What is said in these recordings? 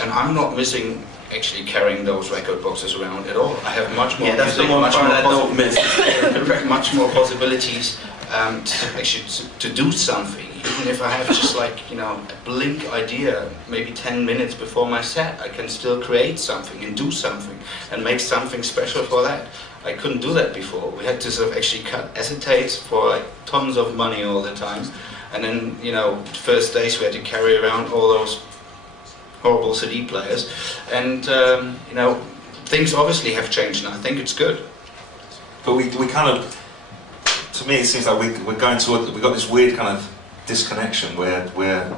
and I'm not missing actually carrying those record boxes around at all. I have much more that's music, the one part I don't miss. much more possibilities to do something. Even if I have just like, you know, a blink idea, maybe 10 minutes before my set, I can still create something and do something and make something special for that. I couldn't do that before. We had to sort of actually cut acetates for like tons of money all the time. And then, you know, first days we had to carry around all those horrible CD players. And, you know, things obviously have changed and I think it's good. But we kind of, to me it seems like we're going toward, we've got this weird kind of disconnection where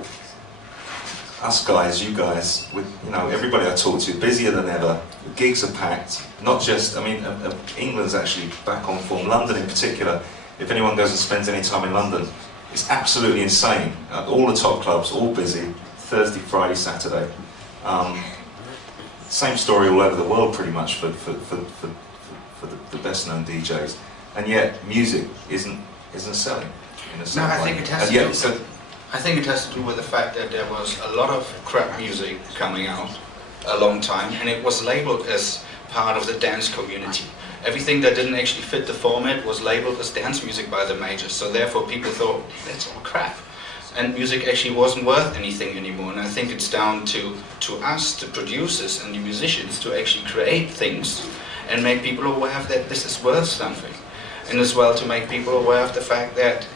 us guys, you guys, with, you know, everybody I talk to, busier than ever, gigs are packed, not just, I mean, England's actually back on form, London in particular. If anyone goes and spends any time in London, it's absolutely insane. All the top clubs, all busy, Thursday, Friday, Saturday. Same story all over the world pretty much for the best known DJs. And yet music isn't selling. No, I think it has to do. I think it has to do with the fact that there was a lot of crap music coming out a long time, and it was labeled as part of the dance community. Everything that didn't actually fit the format was labeled as dance music by the majors. So therefore, people thought that's all crap, and music actually wasn't worth anything anymore. And I think it's down to us, the producers and the musicians, to actually create things and make people aware of that this is worth something, and as well to make people aware of the fact that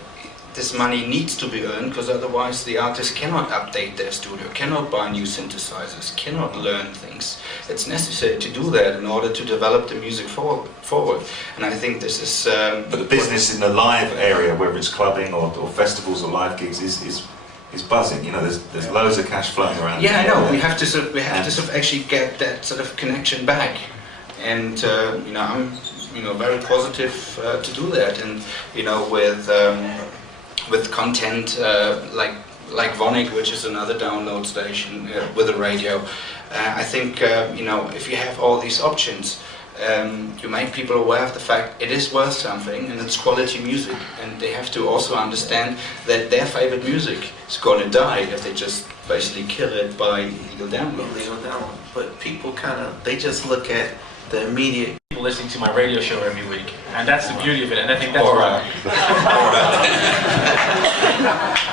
this money needs to be earned, because otherwise the artist cannot update their studio, cannot buy new synthesizers, cannot learn things. It's necessary to do that in order to develop the music forward. And I think this is... but the business in the live area, whether it's clubbing or festivals or live gigs, is buzzing. You know, there's loads of cash flowing around. Yeah, I know. We have to sort of actually get that sort of connection back. And you know, I'm very positive to do that. And you know, with content like Vonic, which is another download station with a radio, I think you know, if you have all these options, you make people aware of the fact it is worth something and it's quality music, and they have to also understand that their favorite music is going to die if they just basically kill it by illegal download. But people they just look at the immediate. People listening to my radio show every week, and that's the beauty of it, and I think that's right.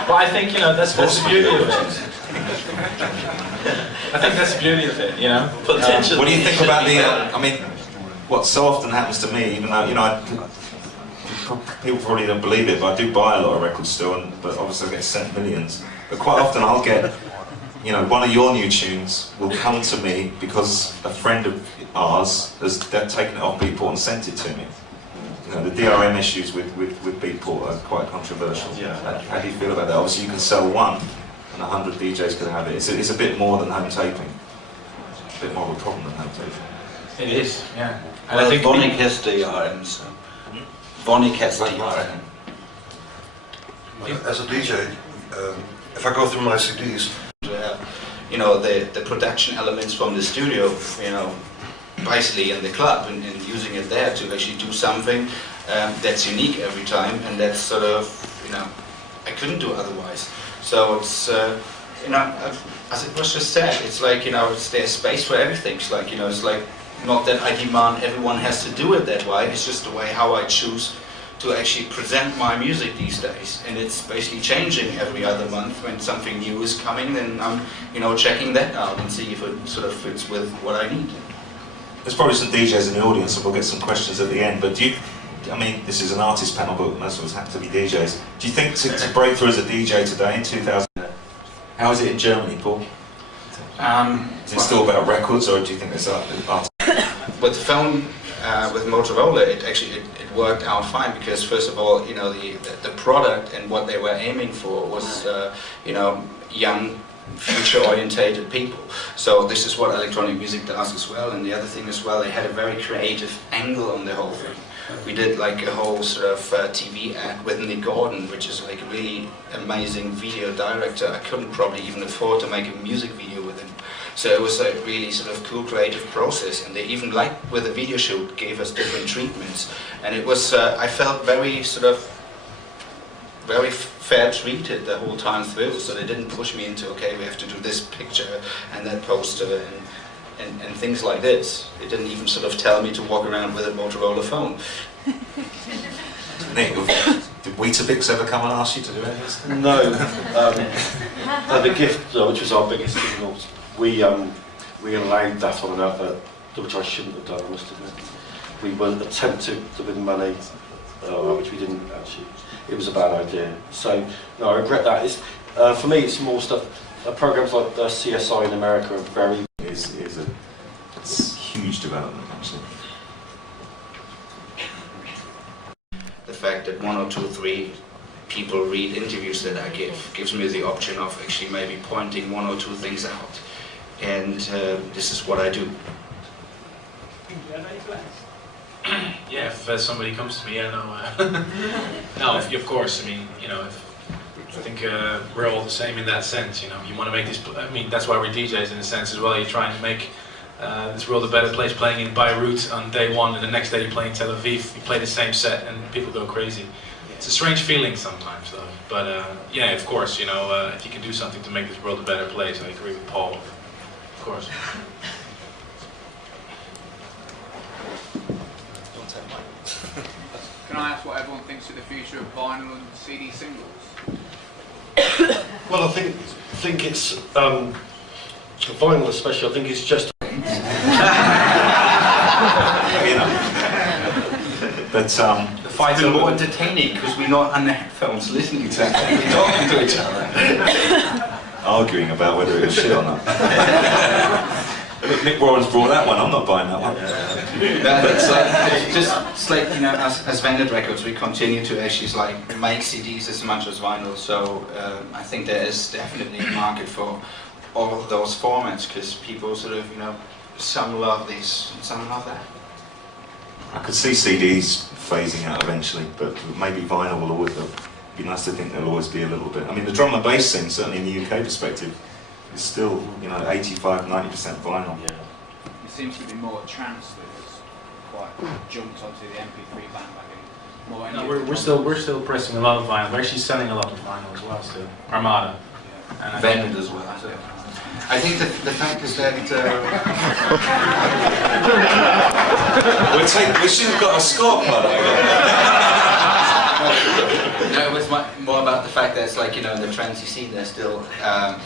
Well, I think, you know, that's the beauty of it. I think that's the beauty of it, you know. Potentially. What do you think about the? I mean, what so often happens to me, even though, you know, people probably don't believe it, but I do buy a lot of records still, but obviously I get sent millions. But quite often I'll get, you know, one of your new tunes will come to me because a friend of ours has taken it off Beatport and sent it to me. You know, the DRM issues with Beatport are quite controversial. Yeah. How do you feel about that? Obviously you can sell one and 100 DJs can have it. It's a bit more than home taping. It's a bit more of a problem than home taping. It is, yeah. And Well, I think Vonic has DRM, so... Vonic has DRM. As a DJ, if I go through my CDs, you know, the production elements from the studio, you know, basically in the club, and using it there to actually do something that's unique every time, and that's sort of, you know, I couldn't do otherwise. So it's, you know, as it was just said, it's like, you know, there's space for everything. It's like, you know, it's like, not that I demand everyone has to do it that way, it's just the way how I choose to actually present my music these days, and it's basically changing every other month. When something new is coming, then I'm, you know, checking that out and see if it sort of fits with what I need. There's probably some DJs in the audience, and we'll get some questions at the end, but do you, I mean, this is an artist panel, but most of us happen to be DJs. Do you think to break through as a DJ today in 2000, how is it in Germany, Paul? Is it still about records, or do you think there's art? With the phone, with Motorola, it worked out fine, because first of all, you know, the product and what they were aiming for was, you know, young, future-orientated people. So this is what electronic music does as well. And the other thing as well, they had a very creative angle on the whole thing. We did like a whole sort of TV ad with Nick Gordon, which is like a really amazing video director. I couldn't probably even afford to make a music video with him. So it was a really sort of cool creative process, and they even, like with the video shoot, gave us different treatments. And it was, I felt very sort of very fair treated the whole time through, so they didn't push me into, okay, we have to do this picture and that poster and things like this. They didn't even sort of tell me to walk around with a Motorola phone. Nick, did Weetabix ever come and ask you to do any of this? No. The gift, which was our biggest signal, we allowed that on an advert, which I shouldn't have done, I must admit. We were attempting to win money, which we didn't actually. It was a bad idea. So, no, I regret that. It's, for me, it's more stuff. Programs like CSI in America are very. It's a huge development, actually. The fact that 1 or 2 or 3 people read interviews that I give gives me the option of actually maybe pointing 1 or 2 things out. And this is what I do. Yeah, if somebody comes to me, yeah, no, no, of course. I mean, you know, I think we're all the same in that sense. You know, you want to make this. I mean, that's why we're DJs in a sense as well. You're trying to make this world a better place. Playing in Beirut on day 1, and the next day you play in Tel Aviv. You play the same set, and people go crazy. It's a strange feeling sometimes, though. But yeah, of course, you know, if you can do something to make this world a better place, I agree with Paul. Of course. Can I ask what everyone thinks of the future of vinyl and CD singles? Well, I think it's vinyl, especially. I think it's just. You know. But The fight's more entertaining because we're not on the headphones listening to each other, talking to each other. arguing about whether it was shit or not. Nick Warren's brought that one. I'm not buying that one. It's like you know, as Vanguard Records, we continue to actually make CDs as much as vinyl. So I think there is definitely a market for all of those formats because people sort of, you know, some love this, and some love that. I could see CDs phasing out eventually, but maybe vinyl will always be nice to think there'll always be a little bit. I mean, the drum and bass scene, certainly in the UK perspective, is still, you know, 85–90% vinyl. Yeah. It seems to be more trance that has quite jumped onto the MP3 bandwagon. More No, we're still pressing a lot of vinyl. We're actually selling a lot of vinyl as well still. Armada. And Vanguard as well. So. I think that the fact is that we should have got a scorecard. No, it was more about the fact that it's like, you know, in the trancey scene there's still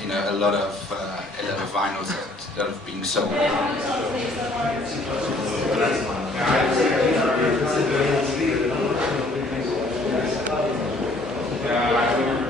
you know, a lot of vinyls that are being sold. Yeah.